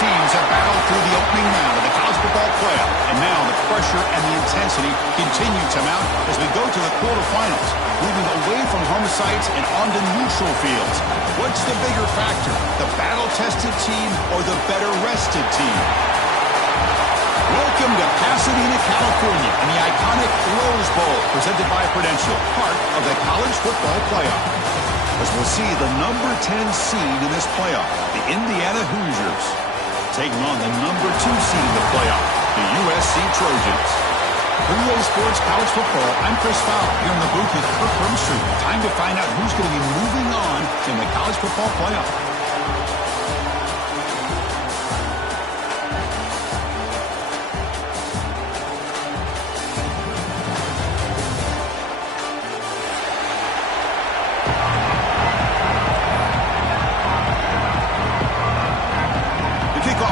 teams have battled through the opening round of the college football playoff, and now the pressure and the intensity continue to mount as we go to the quarterfinals, moving away from home sites and onto neutral fields. What's the bigger factor, the battle-tested team or the better-rested team? Welcome to Pasadena, California, and the iconic Rose Bowl, presented by Prudential, part of the college football playoff. As we'll see the number 10 seed in this playoff, the Indiana Hoosiers, taking on the number 2 seed in the playoff, the USC Trojans. For EA Sports College Football, I'm Chris Fowler, here in the booth with Kirk Hermstreet. Time to find out who's going to be moving on in the college football playoff.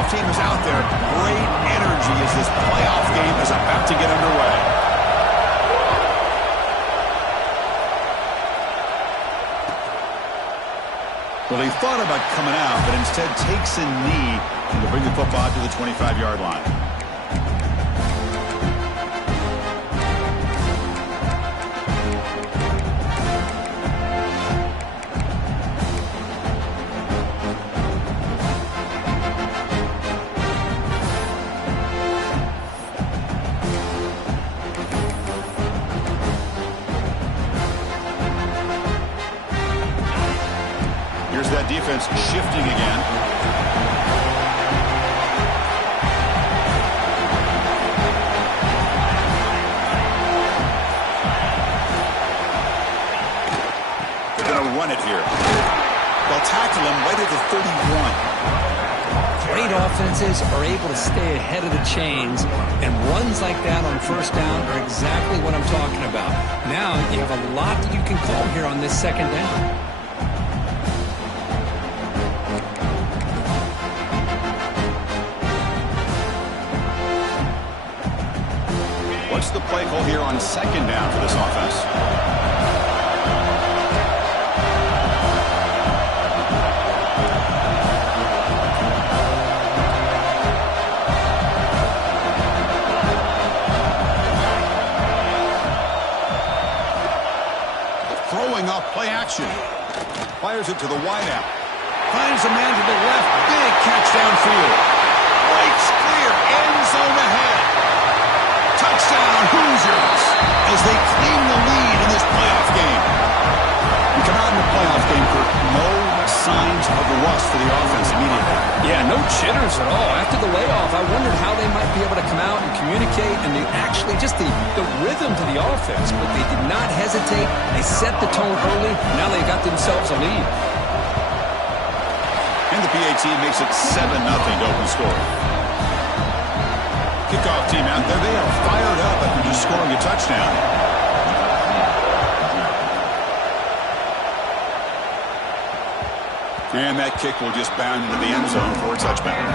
Team is out there. Great energy as this playoff game is about to get underway. Well, he thought about coming out, but instead takes a knee to bring the football to the 25-yard line. That defense shifting again. They're going to run it here. They'll tackle him right at the 31. Great offenses are able to stay ahead of the chains, and runs like that on first down are exactly what I'm talking about. Now you have a lot that you can call here on this second down. What's the play call here on second down for this offense? Throwing off play action. Fires it to the wideout. Finds a man to the left. Big catch downfield. Breaks clear. End zone ahead. Touchdown Hoosiers as they claim the lead in this playoff game. We come out in the playoff game for no signs of rust for the offense immediately. Yeah, no jitters at all. After the layoff, I wondered how they might be able to come out and communicate and actually just the rhythm to the offense. But they did not hesitate. They set the tone early. Now they got themselves a lead. And the PAT makes it 7-0 to open score. Kickoff team out there. They are fired up after just scoring a touchdown. And that kick will just bound into the end zone for a touchdown.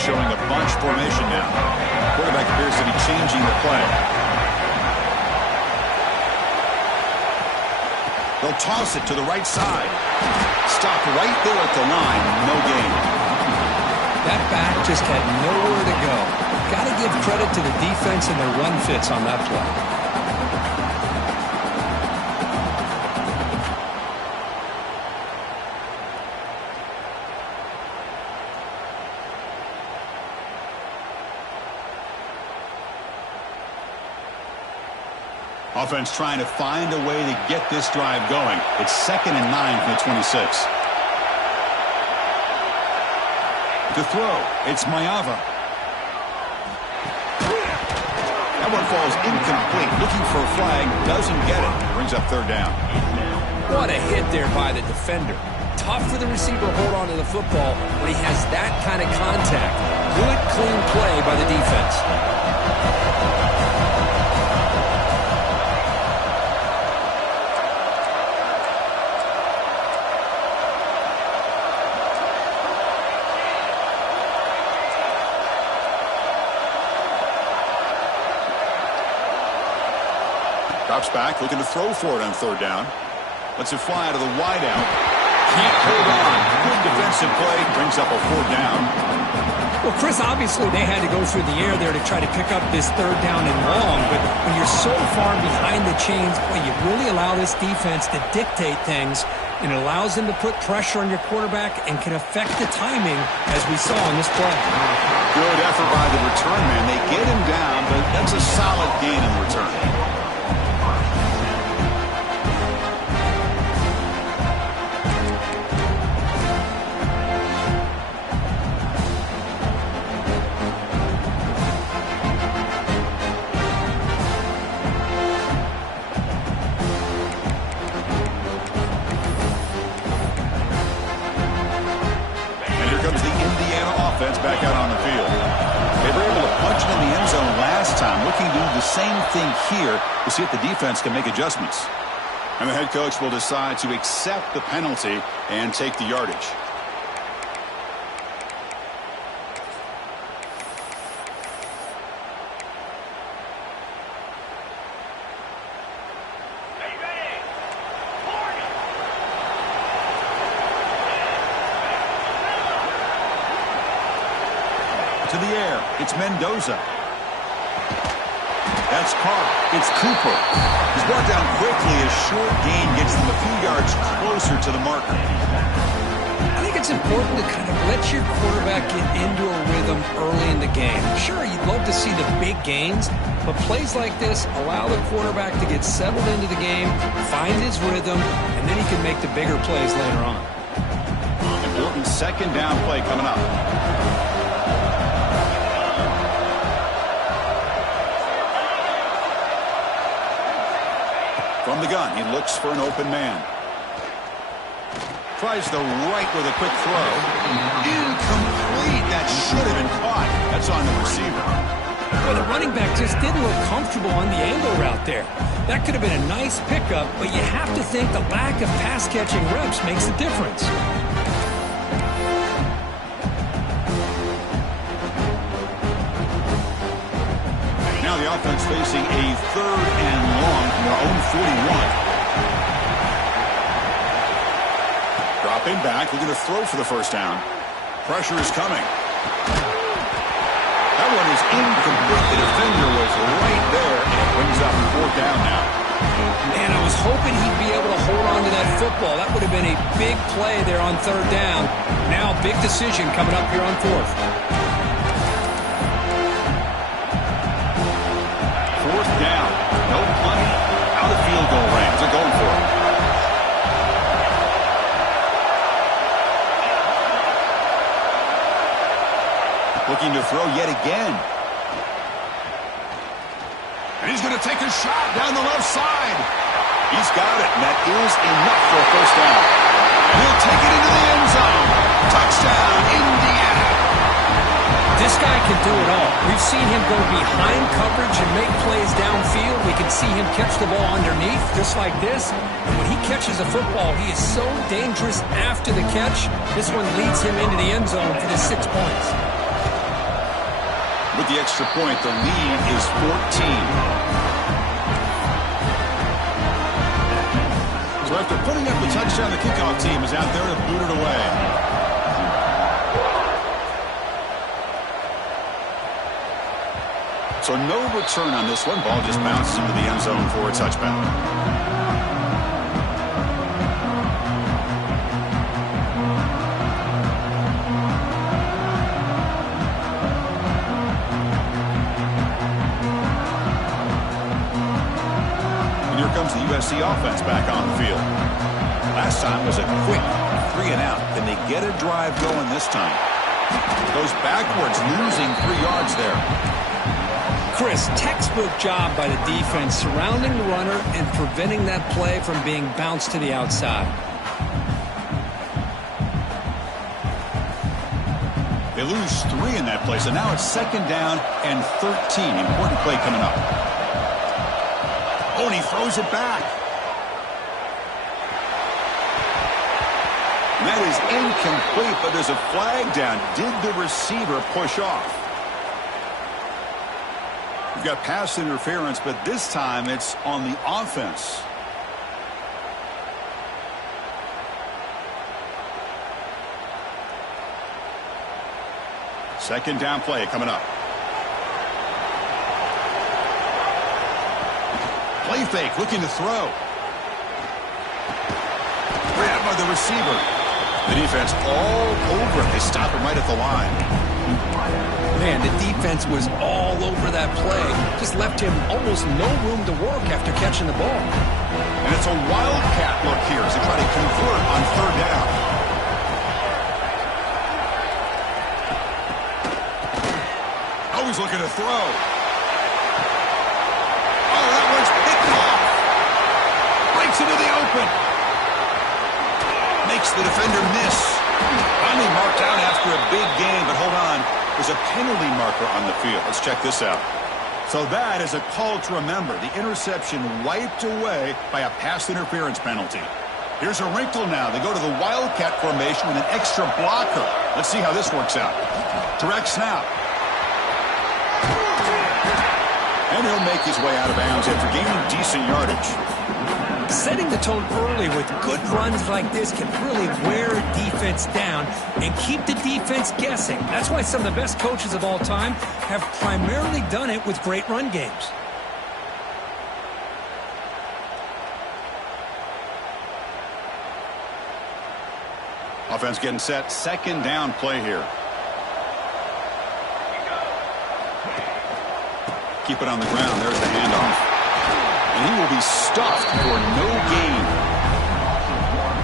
Showing a bunch formation now. Quarterback appears to be changing the play. They'll toss it to the right side. Stop right there at the line. No gain. That back just had nowhere to go. Got to give credit to the defense and their run fits on that play. Offense trying to find a way to get this drive going. It's 2nd and 9 from the 26. To throw, it's Mayava. That one falls incomplete. Looking for a flag, doesn't get it. Brings up 3rd down. What a hit there by the defender. Tough for the receiver to hold on to the football when he has that kind of contact. Good, clean play by the defense. Drops back, looking to throw for it on third down. Lets it fly to the wideout. Can't hold on. Good defensive play. Brings up a fourth down. Well, Chris, obviously they had to go through the air there to try to pick up this third down and long, but when you're so far behind the chains, boy, you really allow this defense to dictate things, and it allows them to put pressure on your quarterback and can affect the timing, as we saw in this play. Good effort by the return man. They get him down, but that's a solid gain in return. Back out on the field. They were able to punch it in the end zone last time, looking to do the same thing here to see if the defense can make adjustments. And the head coach will decide to accept the penalty and take the yardage. To the air, it's Mendoza. That's Carr. It's Cooper. He's brought down quickly. A short gain gets them a few yards closer to the marker. I think it's important to kind of let your quarterback get into a rhythm early in the game. Sure, you'd love to see the big gains, but plays like this allow the quarterback to get settled into the game, find his rhythm, and then he can make the bigger plays later on. Important second down play coming up. From the gun, he looks for an open man. Tries the right with a quick throw. Incomplete. That should have been caught. That's on the receiver. Well, the running back just didn't look comfortable on the angle route there. That could have been a nice pickup, but you have to think the lack of pass-catching reps makes a difference. Now the offense facing a third and long from their own 41. Dropping back, looking to throw for the first down. Pressure is coming. That one is incomplete. The defender was right there, and it brings up fourth down now. Man, I was hoping he'd be able to hold on to that football. That would have been a big play there on third down. Now, big decision coming up here on fourth. Fourth down. No punting. Out of field goal range. They're going for it. Looking to throw yet again. And he's going to take a shot down the left side. He's got it, and that is enough for a first down. And he'll take it into the end zone. Touchdown, Indiana. This guy can do it all. We've seen him go behind coverage and make plays downfield. We can see him catch the ball underneath, just like this. And when he catches a football, he is so dangerous after the catch. This one leads him into the end zone for the 6 points. With the extra point, the lead is 14. So after putting up the touchdown, the kickoff team is out there to boot it away. So no return on this one. Ball just bounces into the end zone for a touchback. Comes the USC offense back on the field. Last time was a quick 3-and-out. Can they get a drive going this time? Goes backwards, losing 3 yards there. Chris, textbook job by the defense surrounding the runner and preventing that play from being bounced to the outside. They lose 3 in that play, so now it's second down and 13. Important play coming up. Oh, and he throws it back. And that is incomplete, but there's a flag down. Did the receiver push off? You've got pass interference, but this time it's on the offense. Second down play coming up. Play fake, looking to throw. Grabbed by the receiver. The defense all over it. They stop him right at the line. Man, the defense was all over that play. Just left him almost no room to work after catching the ball. And it's a wildcat look here as they try to convert on third down. Always looking to throw. Oh, that one's picked off. Breaks into the open. Makes the defender miss. Finally marked out after a big gain, but hold on. There's a penalty marker on the field. Let's check this out. So that is a call to remember. The interception wiped away by a pass interference penalty. Here's a wrinkle now. They go to the wildcat formation with an extra blocker. Let's see how this works out. Direct snap. And he'll make his way out of bounds after gaining decent yardage. Setting the tone early with good runs like this can really wear a defense down and keep the defense guessing. That's why some of the best coaches of all time have primarily done it with great run games. Offense getting set. Second down play here. Keep it on the ground. There's the handoff. And he will be stuffed for no gain.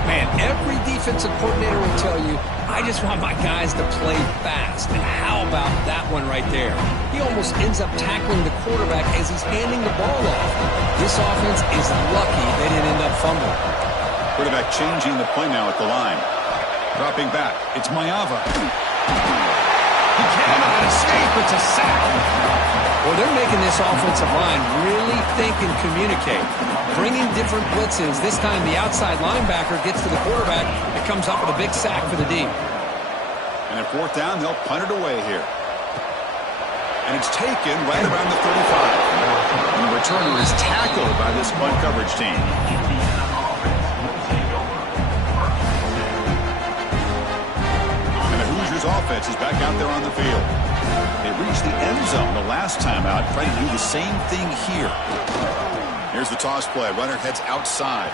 Man, every defensive coordinator will tell you, I just want my guys to play fast. And how about that one right there? He almost ends up tackling the quarterback as he's handing the ball off. This offense is lucky they didn't end up fumbling. Quarterback changing the play now at the line. Dropping back. It's Mayava. He cannot escape. It's a sack. Well, they're making this offensive line really think and communicate. Bringing different blitzes. This time the outside linebacker gets to the quarterback and comes up with a big sack for the D. And at fourth down, they'll punt it away here. And it's taken right around the 35. And the returner is tackled by this punt coverage team. And the Hoosiers offense is back out there on the field. They reached the end zone the last time out, trying to do the same thing here. Here's the toss play. Runner heads outside.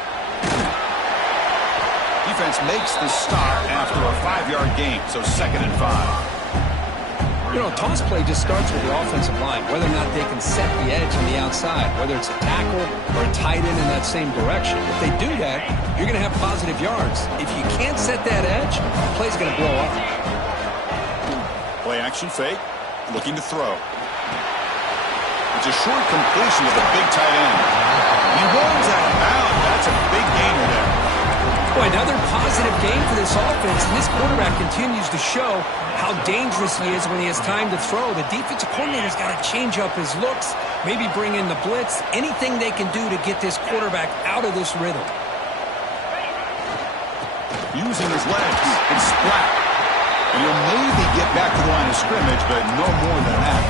Defense makes the stop after a 5-yard gain, so 2nd and 5. You know, toss play just starts with the offensive line, whether or not they can set the edge on the outside, whether it's a tackle or a tight end in that same direction. If they do that, you're going to have positive yards. If you can't set that edge, the play's going to blow up. Play action fake. Looking to throw. It's a short completion of the big tight end. He rolls out of bounds. That's a big gainer there. Boy, another positive game for this offense, and this quarterback continues to show how dangerous he is when he has time to throw. The defensive coordinator's got to change up his looks, maybe bring in the blitz, anything they can do to get this quarterback out of this rhythm. Using his legs, it's splat. And he'll maybe get back to the line of scrimmage, but no more than that.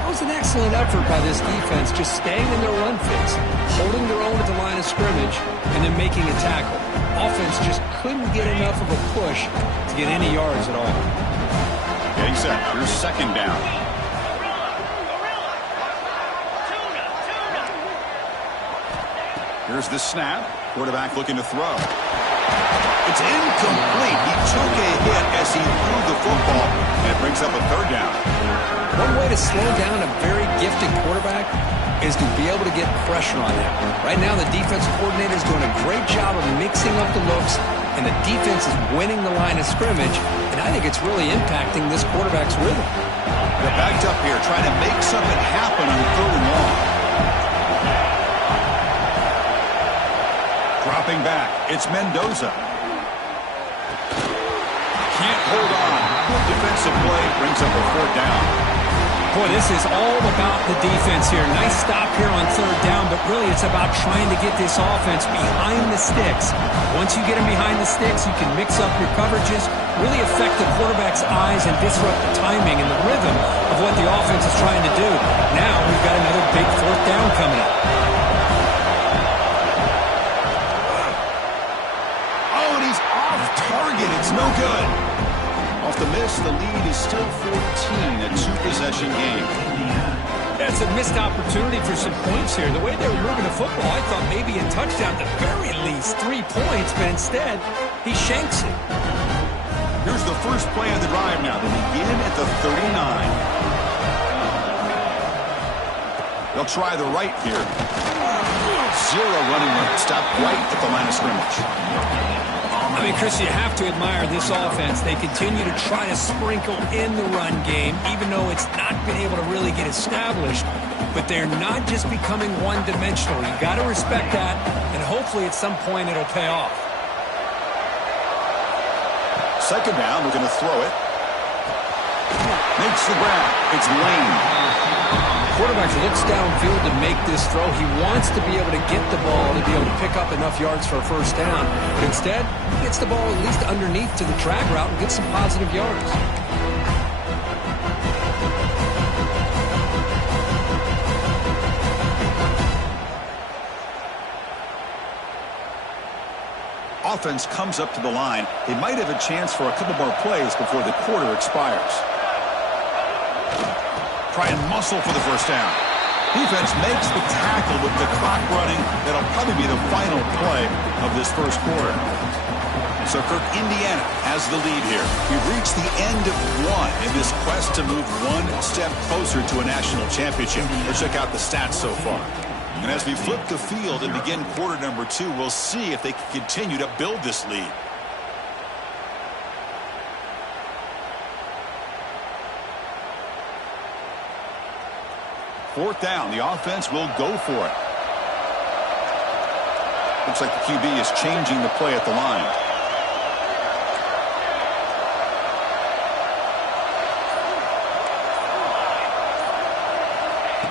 That was an excellent effort by this defense, just staying in their run fits, holding their own at the line of scrimmage, and then making a tackle. Offense just couldn't get enough of a push to get any yards at all. Getting set. Here's second down. Here's the snap. Quarterback looking to throw. It's incomplete. He took a hit as he threw the football, and it brings up a third down. One way to slow down a very gifted quarterback is to be able to get pressure on him. Right now, the defensive coordinator is doing a great job of mixing up the looks, and the defense is winning the line of scrimmage, and I think it's really impacting this quarterback's rhythm. They're backed up here, trying to make something happen on 3rd and long. Dropping back, it's Mendoza. Can't hold on. Defensive play brings up a 4th down. Boy, this is all about the defense here. Nice stop here on third down, but really it's about trying to get this offense behind the sticks. Once you get them behind the sticks, you can mix up your coverages, really affect the quarterback's eyes and disrupt the timing and the rhythm of what the offense is trying to do. Now we've got another big fourth down coming up. Oh, and he's off target. It's no good. Off the miss, the lead is still 14, a two-possession game. That's a missed opportunity for some points here. The way they were moving the football, I thought maybe a touchdown, at the very least 3 points, but instead, he shanks it. Here's the first play of the drive now. They begin at the 39. They'll try the right here. Zero running room. Stop right at the line of scrimmage. I mean, Chris, you have to admire this offense. They continue to try to sprinkle in the run game, even though it's not been able to really get established. But they're not just becoming one-dimensional. You got to respect that, and hopefully at some point it'll pay off. Second down, we're going to throw it. Makes the grab. It's Lane. Quarterback looks downfield to make this throw. He wants to be able to get the ball to be able to pick up enough yards for a first down. But instead, he gets the ball at least underneath to the drag route and gets some positive yards. Offense comes up to the line. They might have a chance for a couple more plays before the quarter expires. Try and muscle for the first down. Defense makes the tackle with the clock running. That'll probably be the final play of this first quarter. So Kirk, Indiana has the lead here. We've reached the end of one in this quest to move one step closer to a national championship. Let's check out the stats so far. And as we flip the field and begin quarter number 2, we'll see if they can continue to build this lead. Fourth down, the offense will go for it. Looks like the QB is changing the play at the line.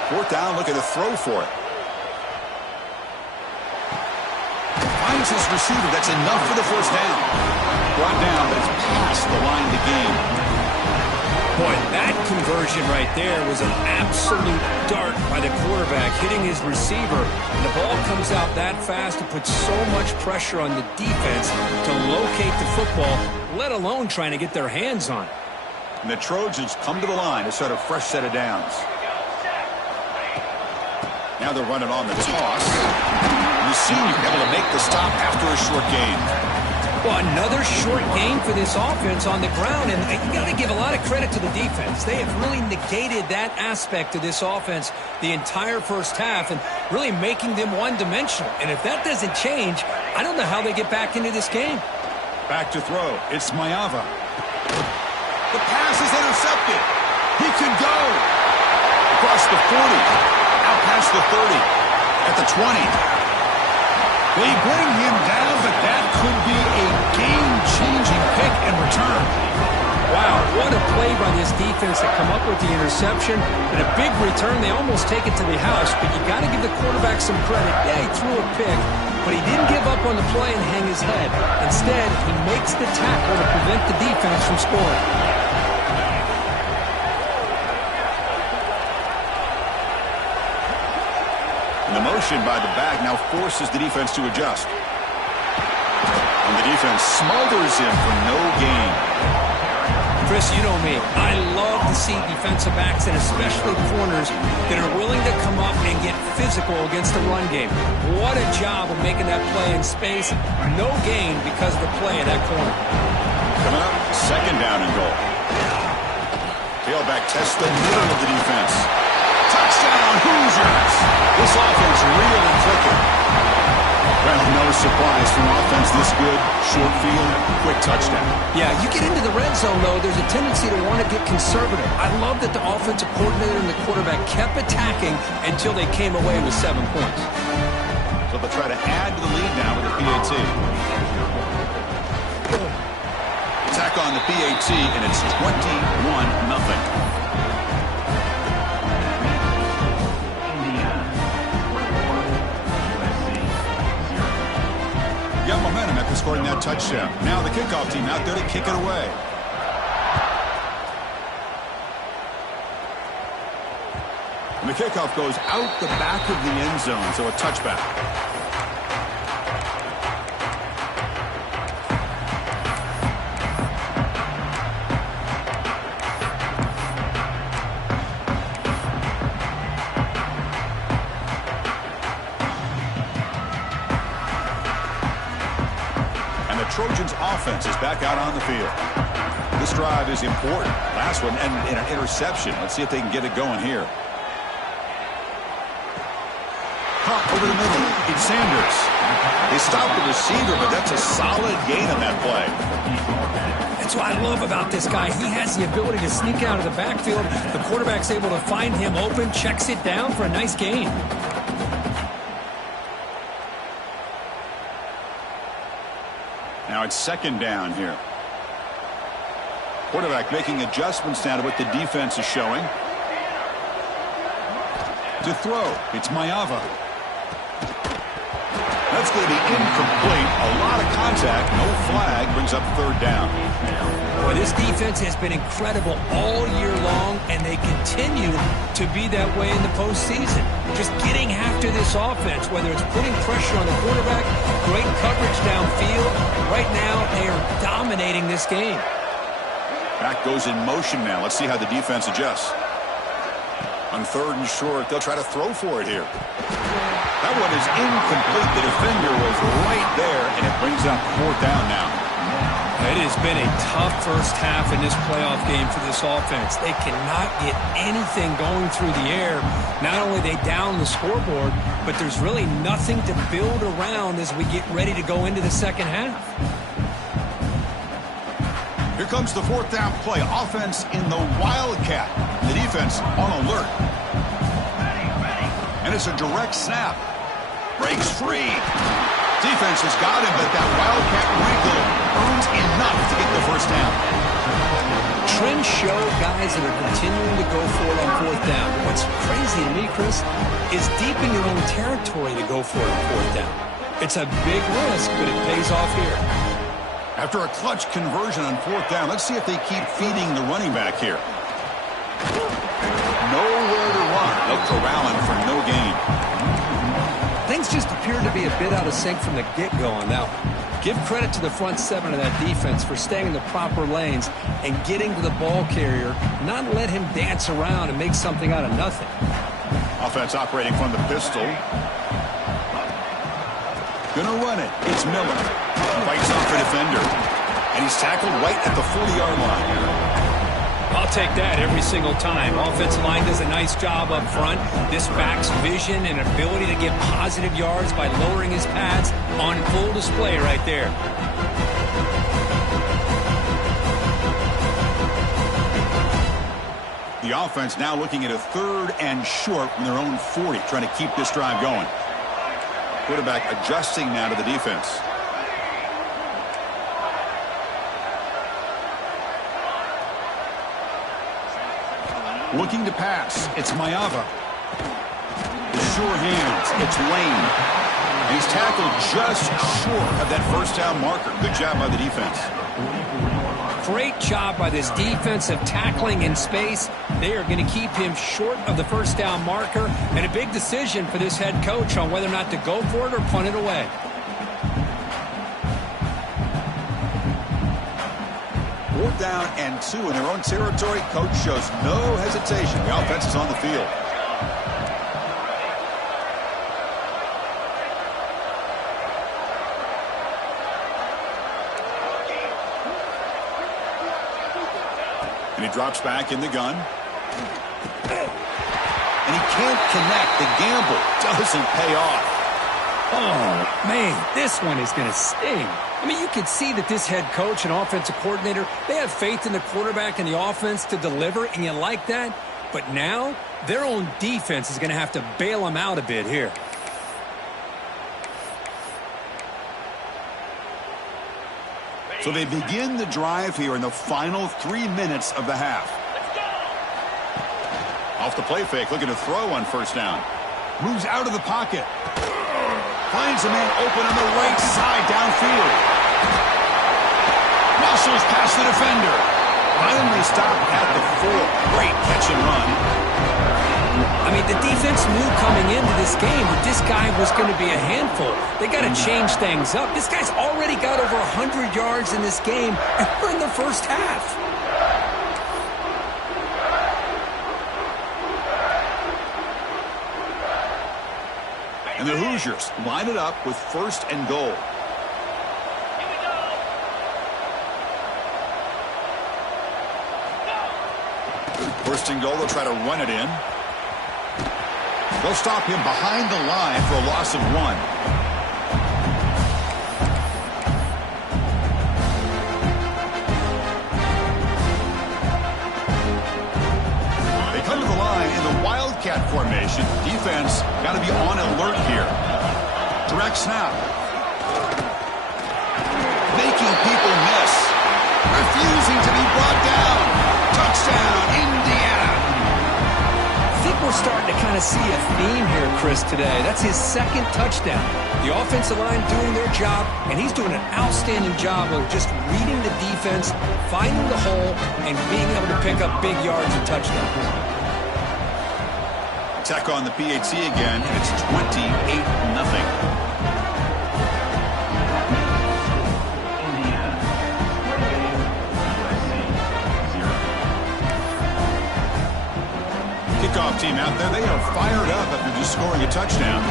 Fourth down, look at the throw for it. Finds his receiver, that's enough for the first down. Brought down, but it's past the line to gain. Boy, that conversion right there was an absolute dart by the quarterback, hitting his receiver. And the ball comes out that fast. It puts so much pressure on the defense to locate the football, let alone trying to get their hands on it. And the Trojans come to the line to start a fresh set of downs. Now they're running on the toss. And the senior able to make the stop after a short gain. Well, another short game for this offense on the ground, and you got to give a lot of credit to the defense. They have really negated that aspect of this offense the entire first half and really making them one-dimensional. And if that doesn't change, I don't know how they get back into this game. Back to throw. It's Mayava. The pass is intercepted. He can go. Across the 40. Out past the 30. At the 20. They bring him down, but that could be a game-changing pick and return. Wow, what a play by this defense to come up with the interception. And a big return. They almost take it to the house, but you got to give the quarterback some credit. Yeah, he threw a pick, but he didn't give up on the play and hang his head. Instead, he makes the tackle to prevent the defense from scoring. The motion by the back now forces the defense to adjust. And the defense smothers him for no gain. Chris, you know me. I love to see defensive backs and especially corners that are willing to come up and get physical against the run game. What a job of making that play in space. No gain because of the play of that corner. Coming up, second down and goal. Tailback tests the middle of the defense. Touchdown, Hoosiers! This offense really clicking. Well, no surprise from offense this good. Short field, quick touchdown. Yeah, you get into the red zone, though, there's a tendency to want to get conservative. I love that the offensive coordinator and the quarterback kept attacking until they came away with 7 points. So they'll try to add to the lead now with the PAT. Attack on the PAT, and it's 21-0. got momentum after scoring that touchdown. Now the kickoff team out there to kick it away. And the kickoff goes out the back of the end zone, so a touchback. Trojans offense is back out on the field. This drive is important. Last one and an interception. Let's see if they can get it going here. Pump over the middle. It's Sanders. They stopped the receiver, but that's a solid gain on that play. That's what I love about this guy. He has the ability to sneak out of the backfield. The quarterback's able to find him open, checks it down for a nice gain. Now it's second down here. Quarterback making adjustments now to what the defense is showing. To throw, it's Mayava. That's going to be incomplete. A lot of contact, no flag, brings up third down. Boy, this defense has been incredible all year long, and they continue to be that way in the postseason. Just getting after this offense, whether it's putting pressure on the quarterback, great coverage downfield. Right now, they are dominating this game. Back goes in motion now. Let's see how the defense adjusts. On third and short, they'll try to throw for it here. That one is incomplete. The defender was right there, and it brings up fourth down now. It has been a tough first half in this playoff game for this offense. They cannot get anything going through the air. Not only they down the scoreboard, but there's really nothing to build around as we get ready to go into the second half. Here comes the fourth down play. Offense in the Wildcat. The defense on alert. And it's a direct snap. Breaks free. Defense has got him, but that Wildcat wriggle earns enough to get the first down. Trends show guys that are continuing to go for it on fourth down. What's crazy to me, Chris, is deep in your own territory to go for it on fourth down. It's a big risk, but it pays off here. After a clutch conversion on fourth down, let's see if they keep feeding the running back here. Nowhere to run. They'll corral him for no gain. Things just appeared to be a bit out of sync from the get-go on that one. Give credit to the front seven of that defense for staying in the proper lanes and getting to the ball carrier, not let him dance around and make something out of nothing. Offense operating from the pistol. Gonna run it. It's Miller. Fights off the defender. And he's tackled right at the 40-yard line. I'll take that every single time. Offensive line does a nice job up front. This back's vision and ability to get positive yards by lowering his pads on full display right there. The offense now looking at a third and short from their own 40, trying to keep this drive going. Quarterback adjusting now to the defense. Looking to pass. It's Mayava. The sure hands. It's Lane. And he's tackled just short of that first down marker. Good job by the defense. Great job by this defensive tackling in space. They are going to keep him short of the first down marker. And a big decision for this head coach on whether or not to go for it or punt it away. Fourth down and 2 in their own territory. Coach shows no hesitation. The offense is on the field. And he drops back in the gun. And he can't connect. The gamble doesn't pay off. Oh, man, this one is going to sting. I mean, you can see that this head coach and offensive coordinator, they have faith in the quarterback and the offense to deliver, and you like that. But now, their own defense is going to have to bail them out a bit here. So they begin the drive here in the final 3 minutes of the half. Off the play fake, looking to throw on first down. Moves out of the pocket. Finds a man open on the right side downfield. Muscles past the defender. Finally stopped at the 4. Great catch and run. I mean, the defense knew coming into this game that this guy was going to be a handful. They got to change things up. This guy's already got over 100 yards in this game, and we're in the first half. And the Hoosiers line it up with 1st and goal. First and goal, they'll try to run it in. They'll stop him behind the line for a loss of 1. They come to the line in the Wildcat formation. Defense got to be on alert here. Direct snap. Making people miss. Refusing to be brought down. Touchdown, Indiana. I think we're starting to kind of see a theme here, Chris, today. That's his 2nd touchdown. The offensive line doing their job, and he's doing an outstanding job of just reading the defense, finding the hole, and being able to pick up big yards and touchdowns. Attack on the PAT again, and it's 28-0. Kickoff team out there, they are fired up after just scoring a touchdown.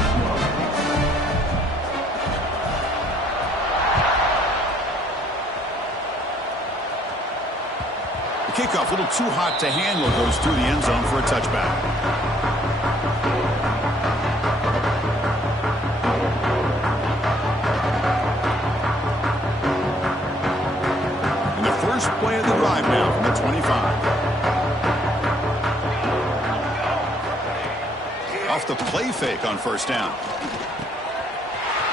The kickoff, a little too hot to handle, goes through the end zone for a touchback. And the first play of the drive now from the 25. Off the play fake on 1st down.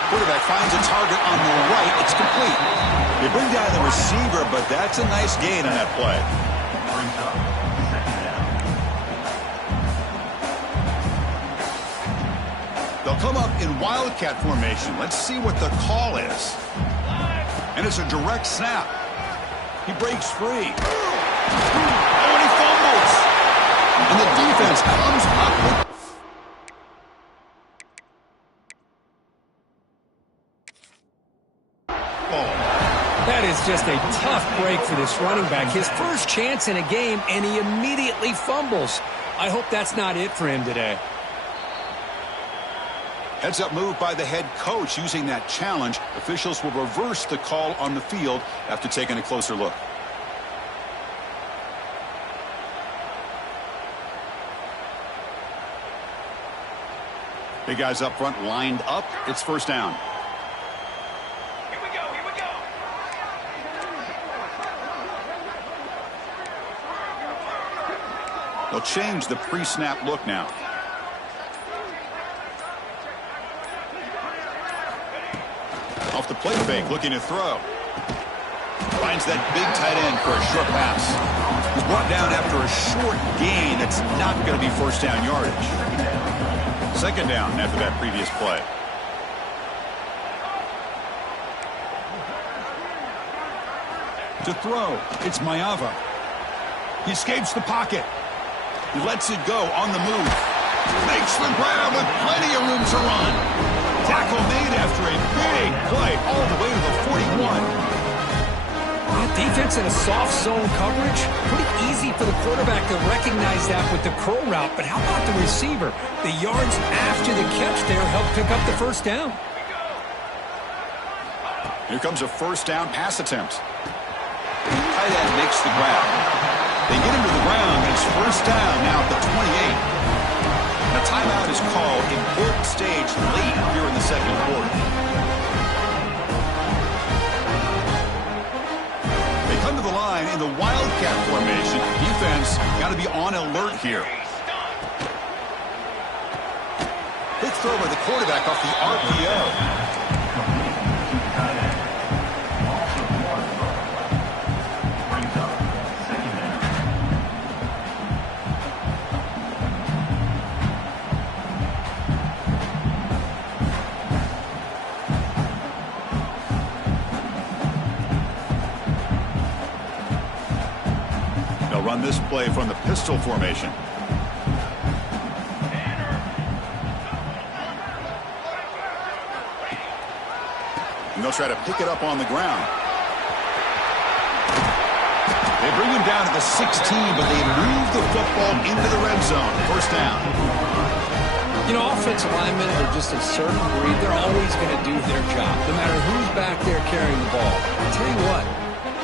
Quarterback finds a target on the right. It's complete. They bring down the receiver, but that's a nice gain on that play. They'll come up in Wildcat formation. Let's see what the call is. And it's a direct snap. He breaks free. Oh, and he fumbles. And the defense comes up with... That is just a tough break for this running back. His first chance in a game, and he immediately fumbles. I hope that's not it for him today. Heads up move by the head coach using that challenge. Officials will reverse the call on the field after taking a closer look. Big guys up front lined up. It's 1st down. They'll change the pre-snap look now. Off the play fake, looking to throw. Finds that big tight end for a short pass. He's brought down after a short gain. That's not going to be 1st down yardage. 2nd down after that previous play. To throw, it's Mayava. He escapes the pocket. He lets it go on the move. Makes the grab with plenty of room to run. Tackle made after a big play all the way to the 41. Defense in a soft zone coverage. Pretty easy for the quarterback to recognize that with the curl route. But how about the receiver? The yards after the catch there helped pick up the 1st down. Here comes a 1st down pass attempt. Tight end makes the grab. They get him to the ground, and it's 1st down now at the 28. And a timeout is called. Important stage late here in the 2nd quarter. They come to the line in the Wildcat formation. Defense got to be on alert here. Quick throw by the quarterback off the RPO. They'll run this play from the pistol formation. And they'll try to pick it up on the ground. They bring him down to the 16, but they move the football into the red zone. First down. You know, offensive linemen are just a certain breed. They're always going to do their job, no matter who's back there carrying the ball. I'll tell you what,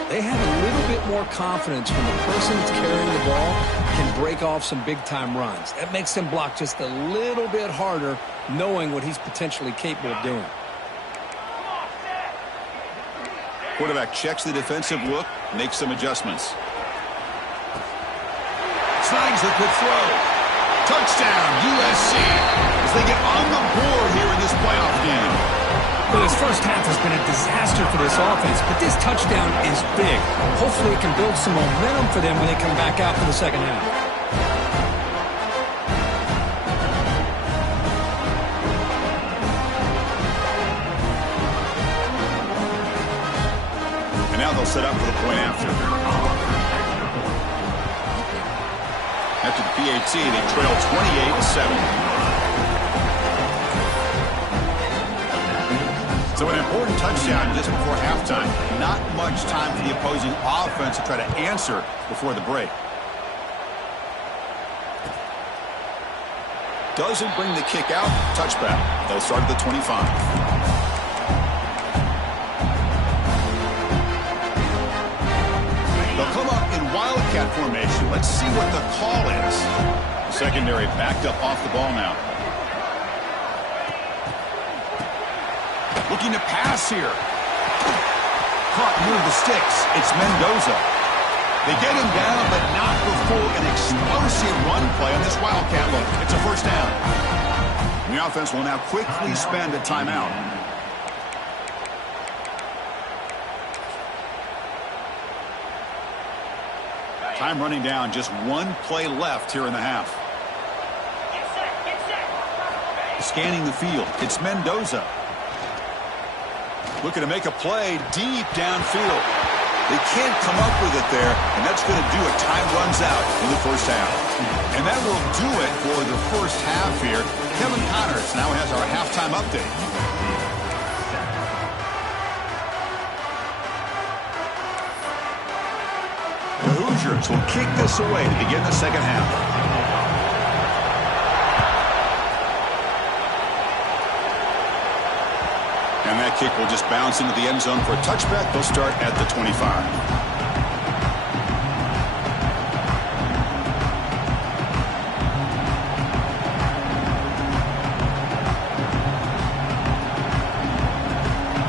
they have a little bit more confidence when the person that's carrying the ball can break off some big-time runs. That makes them block just a little bit harder, knowing what he's potentially capable of doing. Quarterback checks the defensive look, makes some adjustments. Snags the quick throw. Touchdown, USC, as they get on the board here in this playoff game. Well, this first half has been a disaster for this offense, but this touchdown is big. Hopefully it can build some momentum for them when they come back out for the second half. And now they'll set up for the point after. After the PAT, they trail 28-7. So an important touchdown just before halftime. Not much time for the opposing offense to try to answer before the break. Doesn't bring the kick out. Touchback. They'll start at the 25. They'll come up in wildcat formation. Let's see what the call is. The secondary backed up off the ball now. Looking to pass here. Caught near the sticks. It's Mendoza. They get him down, but not before an explosive run play on this wildcat look. It's a first down. And the offense will now quickly spend a timeout. Time running down, just one play left here in the half. Scanning the field, it's Mendoza. Looking to make a play deep downfield. They can't come up with it there, and that's going to do it. Time runs out in the first half. And that will do it for the first half here. Kevin Connors now has our halftime update. The Hoosiers will kick this away to begin the second half. And that kick will just bounce into the end zone for a touchback. They'll start at the 25.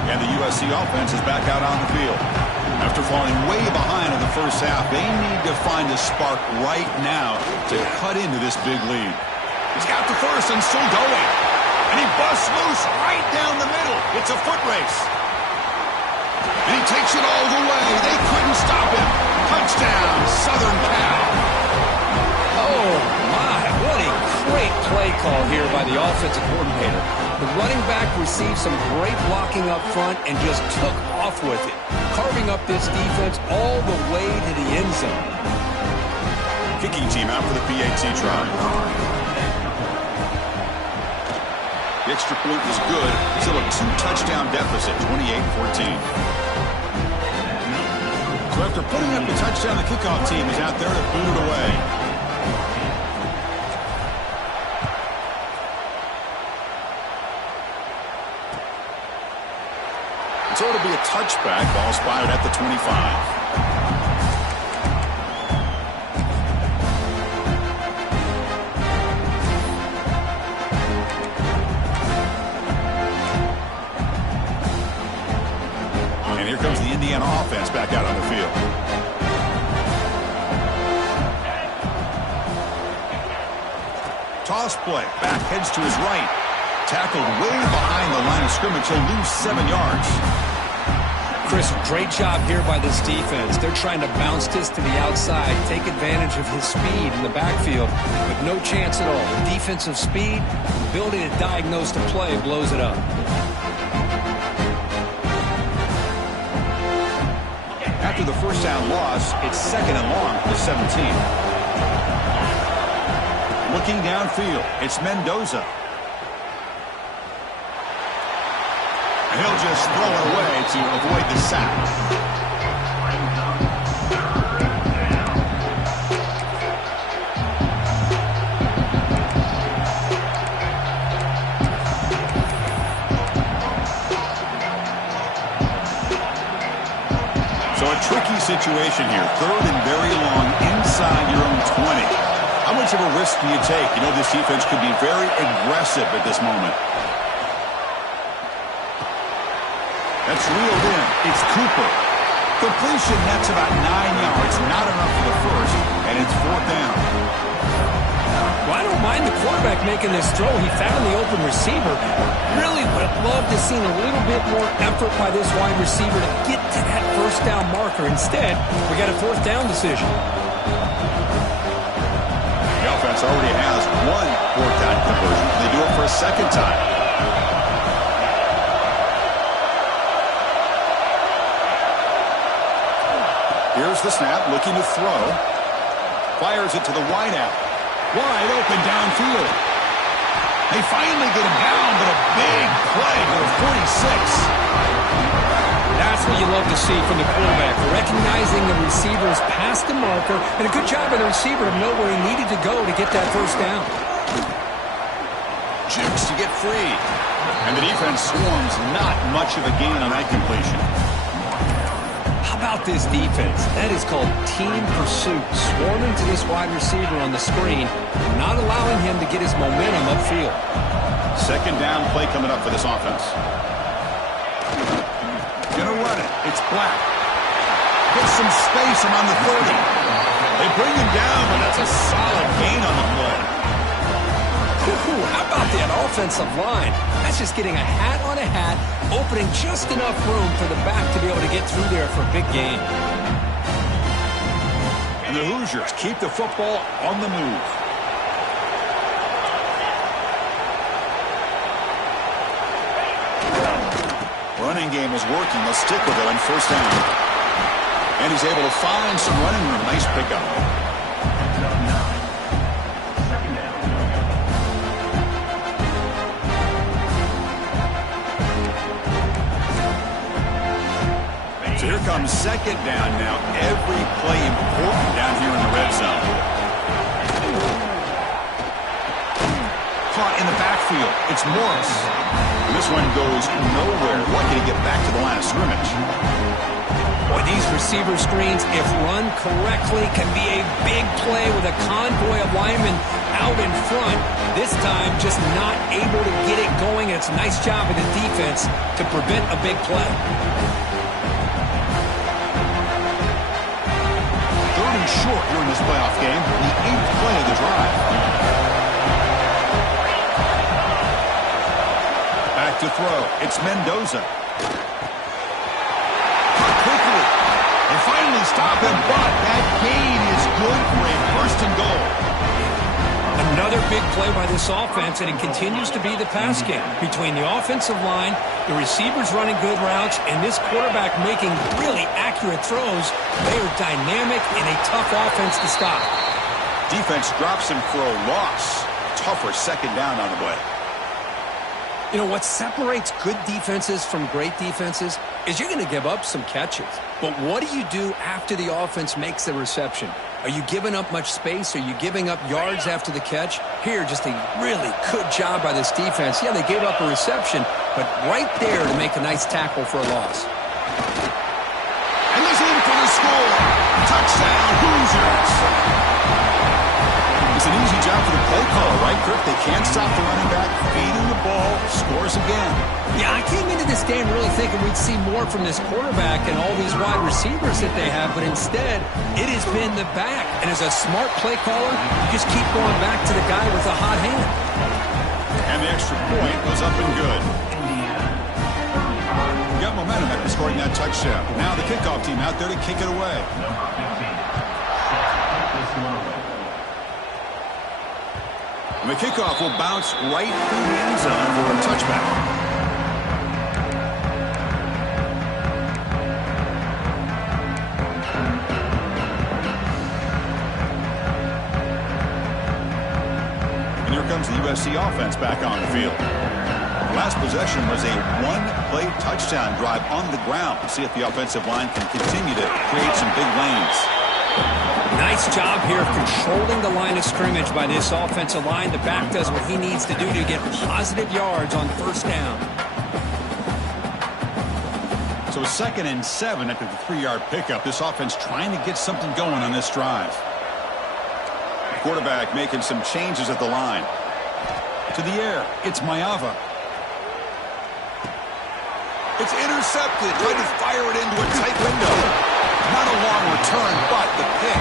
And the USC offense is back out on the field. After falling way behind in the first half, they need to find a spark right now to cut into this big lead. He's got the first and still going. And he busts loose right down the middle. It's a foot race. And he takes it all the way. They couldn't stop him. Touchdown, Southern Cal. Oh, my. What a great play call here by the offensive coordinator. The running back received some great blocking up front and just took off with it, carving up this defense all the way to the end zone. Kicking team out for the PAT try. The extra point was good. Still a two-touchdown deficit, 28-14. So after putting up the touchdown, the kickoff team is out there to boot it away. So it'll be a touchback. Ball spotted at the 25. Comes the Indiana offense back out on the field. Toss play. Back heads to his right. Tackled way behind the line of scrimmage. He'll lose 7 yards. Chris, great job here by this defense. They're trying to bounce this to the outside, take advantage of his speed in the backfield, but no chance at all. Defensive speed, ability to diagnose the play, blows it up. After the first down loss, it's 2nd and long for the 17. Looking downfield, it's Mendoza. And he'll just throw it away to avoid the sack. So a tricky situation here. 3rd and very long inside your own 20. How much of a risk do you take? You know, this defense could be very aggressive at this moment. That's reeled in. It's Cooper. Completion, that's about 9 yards. Not enough for the first, and it's 4th down. Well, I don't mind the quarterback making this throw. He found the open receiver. Really would have loved to have seen a little bit more effort by this wide receiver to get to that first down marker. Instead, we got a 4th down decision. The offense already has one 4th down conversion. They do it for a 2nd time. Here's the snap, looking to throw. Fires it to the wideout. Wide open downfield. They finally get him down, but a big play for 46. That's what you love to see from the quarterback, recognizing the receiver's past the marker, and a good job by the receiver to know where he needed to go to get that first down. Jukes to get free. And the defense swarms, not much of a gain on that completion. How about this defense? That is called team pursuit. Swarming to this wide receiver on the screen, not allowing him to get his momentum upfield. 2nd down play coming up for this offense. Gonna run it. It's Black. Gets some space around the 30. They bring him down, but that's a solid gain on the play. Ooh, how about that offensive line? That's just getting a hat on a hat, opening just enough room for the back to be able to get through there for a big gain. And the Hoosiers keep the football on the move. Running game is working. They'll stick with it on 1st down. And he's able to find some running room. Nice pickup. So here comes 2nd down now. Every play important down here in the red zone. Caught in the backfield. It's Morris. And this one goes nowhere. Lucky to get back to the line of scrimmage. Boy, these receiver screens, if run correctly, can be a big play with a convoy of linemen out in front. This time, just not able to get it going. And it's a nice job of the defense to prevent a big play. 3rd and short here in this playoff game. The 8th play of the drive. Back to throw. It's Mendoza. Caught quickly. They finally stop him, but that gain is good for a 1st and goal. Another big play by this offense, and it continues to be the pass game. Between the offensive line, the receivers running good routes, and this quarterback making really accurate throws, they are dynamic and a tough offense to stop. Defense drops him for a loss. Tougher 2nd down on the way. You know, what separates good defenses from great defenses is you're going to give up some catches. But what do you do after the offense makes the reception? Are you giving up much space? Are you giving up yards after the catch? Here, just a really good job by this defense. Yeah, they gave up a reception, but right there to make a nice tackle for a loss. And he's in for the score. Touchdown, Hoosiers. It's an easy job for the play caller, right, Kirk? They can't stop the running back, feeding the ball, scores again. Yeah, I came into this game really thinking we'd see more from this quarterback and all these wide receivers that they have, but instead, it has been the back. And as a smart play caller, you just keep going back to the guy with a hot hand. And the extra point was up and good. Got momentum after scoring that touchdown. Now the kickoff team out there to kick it away. And the kickoff will bounce right through the end zone for a touchback. comes the USC offense back on the field. The last possession was a one-play touchdown drive on the ground. We'll see if the offensive line can continue to create some big lanes. Nice job here of controlling the line of scrimmage by this offensive line. The back does what he needs to do to get positive yards on first down. So 2nd and 7 after the 3-yard pickup. This offense trying to get something going on this drive. Quarterback making some changes at the line. To the air, it's Mayava. It's intercepted. Tried to fire it into a tight window. Not a long return, but the pick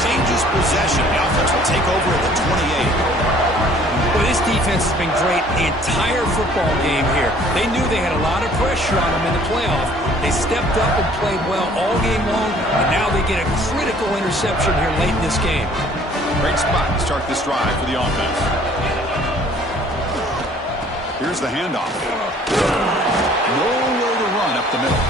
changes possession. The offense will take over at the 28. Well, this defense has been great the entire football game here. They knew they had a lot of pressure on them in the playoff. They stepped up and played well all game long, and now they get a critical interception here late in this game. Great spot to start this drive for the offense. Here's the handoff. Nowhere to run up the middle.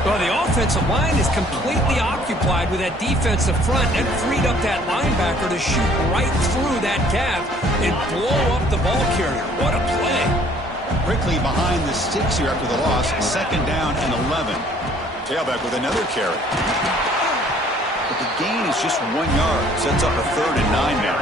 Well, the offensive line is completely occupied with that defensive front and freed up that linebacker to shoot right through that gap and blow up the ball carrier. What a play. Quickly behind the sticks here after the loss. 2nd down and 11. Tailback with another carry. But the gain is just 1 yard. Sets up a 3rd and 9 now.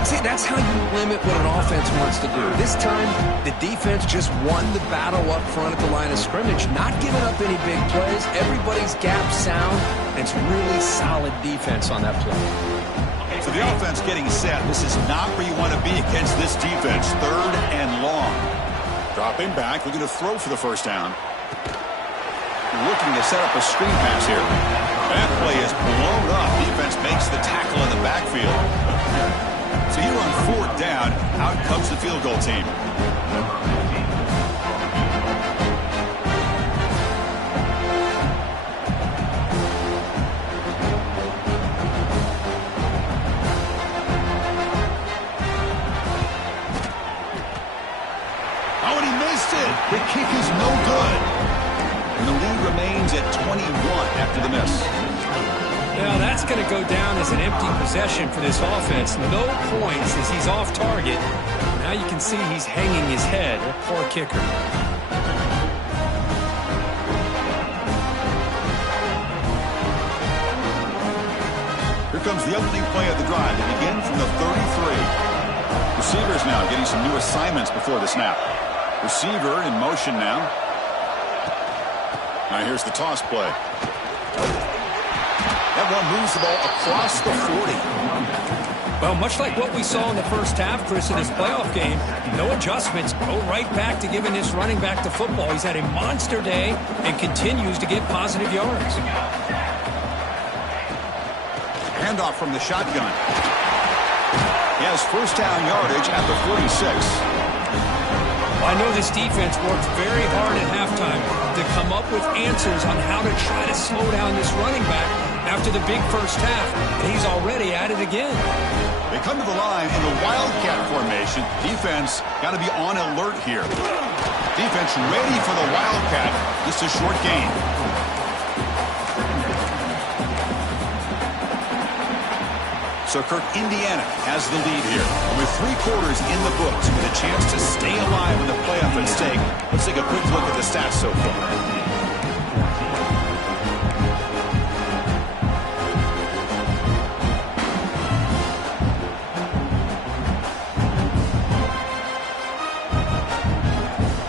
See, that's how you limit what an offense wants to do. This time, the defense just won the battle up front at the line of scrimmage, not giving up any big plays. Everybody's gap sound, and it's really solid defense on that play. So the offense getting set. This is not where you want to be against this defense. 3rd and long. Dropping back, looking to throw for the first down. Looking to set up a screen pass here. That play is blown up. Defense makes the tackle in the backfield. So here on 4th down, out comes the field goal team. Oh, and he missed it. The kick is no good. And the lead remains at 21 after the miss. Well, that's going to go down as an empty possession for this offense. No points as he's off target. Now you can see he's hanging his head. Poor kicker. Here comes the opening play of the drive to begin from the 33. Receivers now getting some new assignments before the snap. Receiver in motion now. Now here's the toss play. That one moves the ball across the 40. Well, much like what we saw in the first half, Chris, in this playoff game, no adjustments. Go right back to giving this running back the football. He's had a monster day and continues to get positive yards. Handoff from the shotgun. He has first down yardage at the 46. I know this defense worked very hard at halftime to come up with answers on how to try to slow down this running back after the big first half, and he's already at it again. They come to the line in the Wildcat formation. Defense got to be on alert here. Defense ready for the Wildcat. Just a short gain. So Kirk, Indiana has the lead here. With 3 quarters in the books, with a chance to stay alive with the playoff at stake. Let's take a quick look at the stats so far.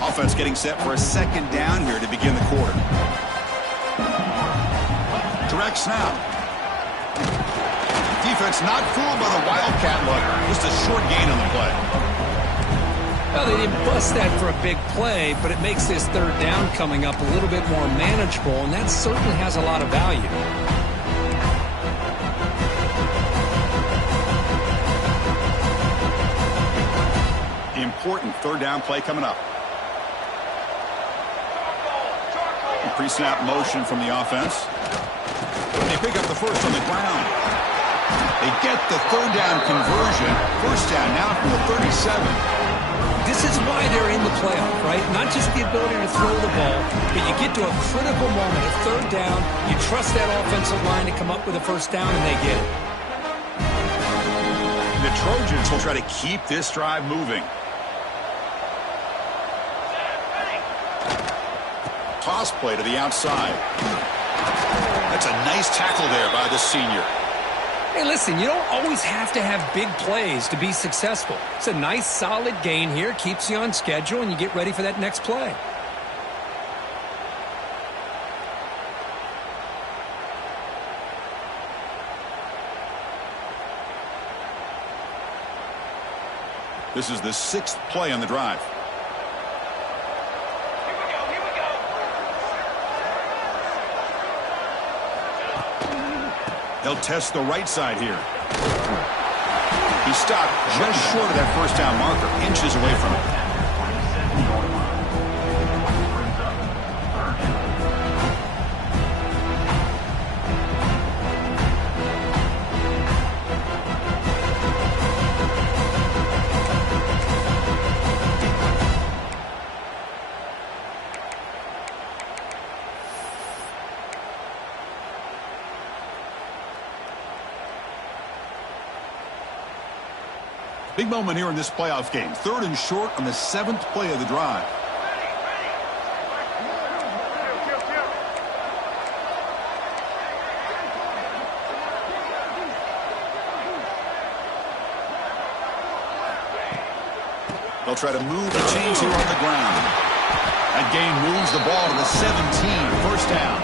Offense getting set for a 2nd down here to begin the quarter. Direct snap. Defense not fooled by the Wildcat look. Just a short gain on the play. Well, they didn't bust that for a big play, but it makes this 3rd down coming up a little bit more manageable, and that certainly has a lot of value. Important 3rd down play coming up. Pre-snap motion from the offense. They pick up the first on the ground. They get the 3rd down conversion. First down now from the 37. This is why they're in the playoff, right? Not just the ability to throw the ball, but you get to a critical moment at 3rd down. You trust that offensive line to come up with a first down, and they get it. The The Trojans will try to keep this drive moving. Toss play to the outside. That's a nice tackle there by the senior. Hey, listen, you don't always have to have big plays to be successful. It's a nice, solid gain here. Keeps you on schedule, and you get ready for that next play. This is the 6th play on the drive. They'll test the right side here. He stopped just short of that first down marker, inches away from it. Big moment here in this playoff game. 3rd and short on the 7th play of the drive. They'll try to move the chains here on the ground. That gain moves the ball to the 17. First down.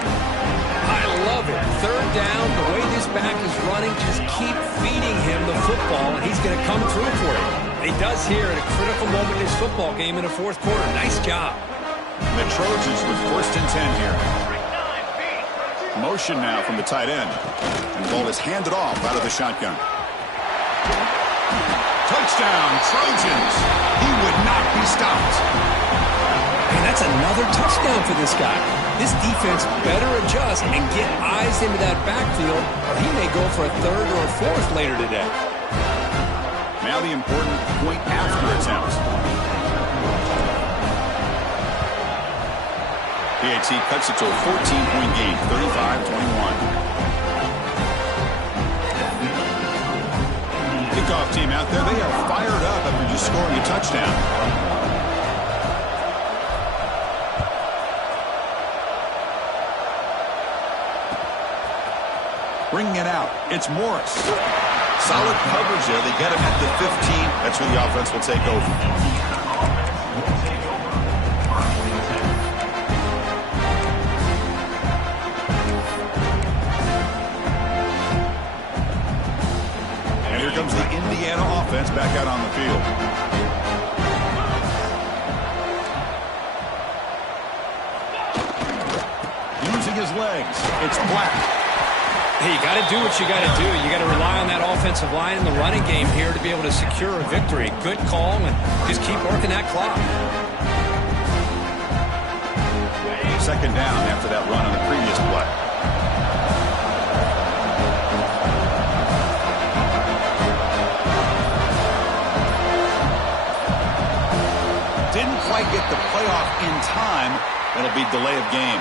I love it. 3rd down, the way this back is running, just keep feeding him the football, and he's going to come through for you. And he does here at a critical moment in his football game in the 4th quarter. Nice job. The Trojans with 1st and 10 here. Motion now from the tight end. And the ball is handed off out of the shotgun. Touchdown, Trojans. He would not be stopped. And that's another touchdown for this guy. This defense better adjust and get eyes into that backfield, or he may go for a 3rd or a 4th later today. Now the important point after attempt. PAT cuts it to a 14-point gain, 35-21. Kickoff team out there, they are fired up after just scoring a touchdown. Bringing it out, it's Morris. Solid coverage there. They get him at the 15. That's where the offense will take over. And here comes the Indiana offense back out on the field. Using his legs, it's Black. Hey, you got to do what you got to do. You got to rely on that offensive line in the running game here to be able to secure a victory. Good call, and just keep working that clock. 2nd down after that run on the previous play. Didn't quite get the playoff in time. That'll be delay of game.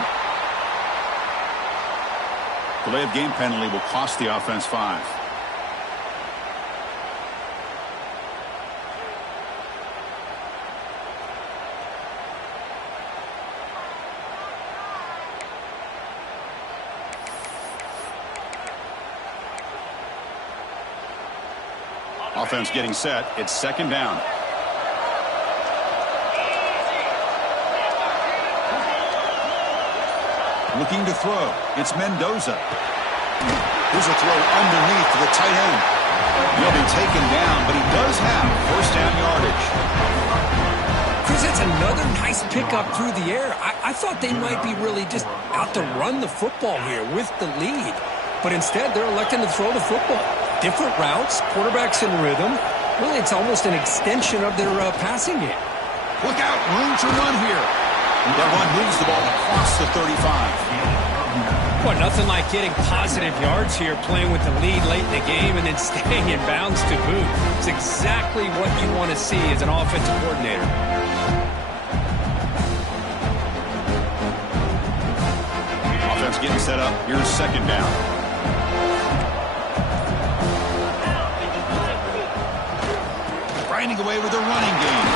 Delay of game penalty will cost the offense 5. Offense getting set. It's 2nd down. Looking to throw. It's Mendoza. Here's a throw underneath to the tight end. He'll be taken down, but he does have 1st down yardage. Chris, that's another nice pickup through the air. I thought they might be really just out to run the football here with the lead. But instead, they're electing to throw the football. Different routes, quarterbacks in rhythm. Really, it's almost an extension of their passing game. Look out, room to run here. That run moves the ball across the 35. Well, nothing like getting positive yards here, playing with the lead late in the game and then staying in bounds to boot. It's exactly what you want to see as an offensive coordinator. Offense getting set up. Here's 2nd down. finding a way with a running game.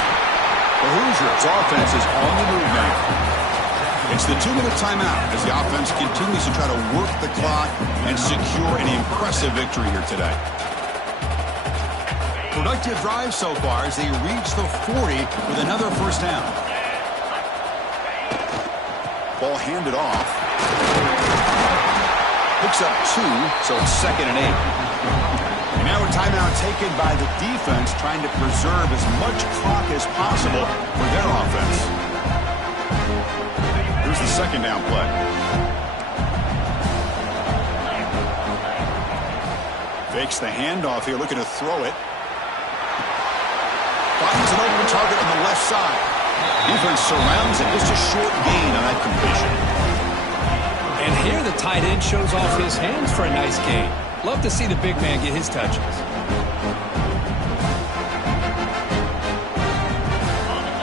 The Hoosiers offense is on the move now. It's the 2-minute timeout as the offense continues to try to work the clock and secure an impressive victory here today. Productive drive so far as they reach the 40 with another first down. Ball handed off. Picks up 2, so it's 2nd and 8. And now a timeout taken by the defense, trying to preserve as much clock as possible for their offense. Here's the 2nd down play. Fakes the handoff here, looking to throw it. Finds an open target on the left side. Defense surrounds it. Just a short gain on that completion. And here the tight end shows off his hands for a nice gain. Love to see the big man get his touches.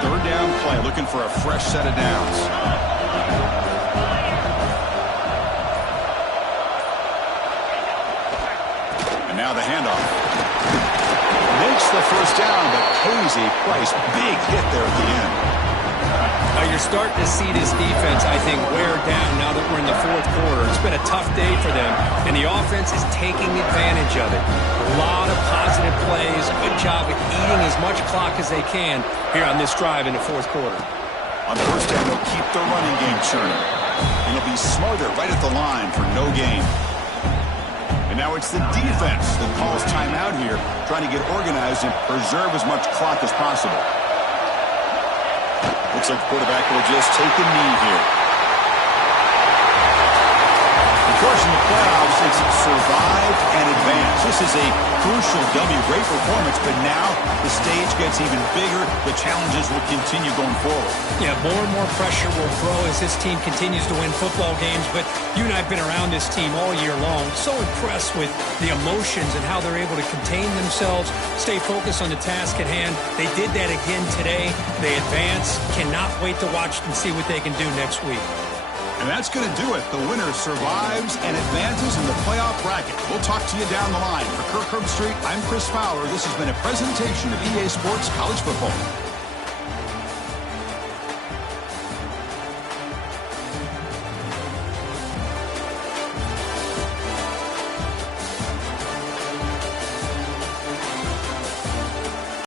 Third down play, looking for a fresh set of downs. And now the handoff. Makes the first down, but pays a price. Big hit there at the end. Now you're starting to see this defense, I think, wear down now that we're in the 4th quarter. It's been a tough day for them, and the offense is taking advantage of it. A lot of positive plays. Good job at eating as much clock as they can here on this drive in the 4th quarter. On first down, they'll keep the running game churning. And it'll be smarter right at the line for no gain. And now it's the defense that calls timeout here, trying to get organized and preserve as much clock as possible. Looks like the quarterback will just take a knee here. Of course, in the playoffs, it's survive and advance. This is a crucial W. Great performance, but now the stage gets even bigger. The challenges will continue going forward. Yeah, more and more pressure will grow as this team continues to win football games, but you and I have been around this team all year long. So impressed with the emotions and how they're able to contain themselves, stay focused on the task at hand. They did that again today. They advance. Cannot wait to watch and see what they can do next week. And that's going to do it. The winner survives and advances in the playoff bracket. We'll talk to you down the line. For Kirk Herbstreit, I'm Chris Fowler. This has been a presentation of EA Sports College Football.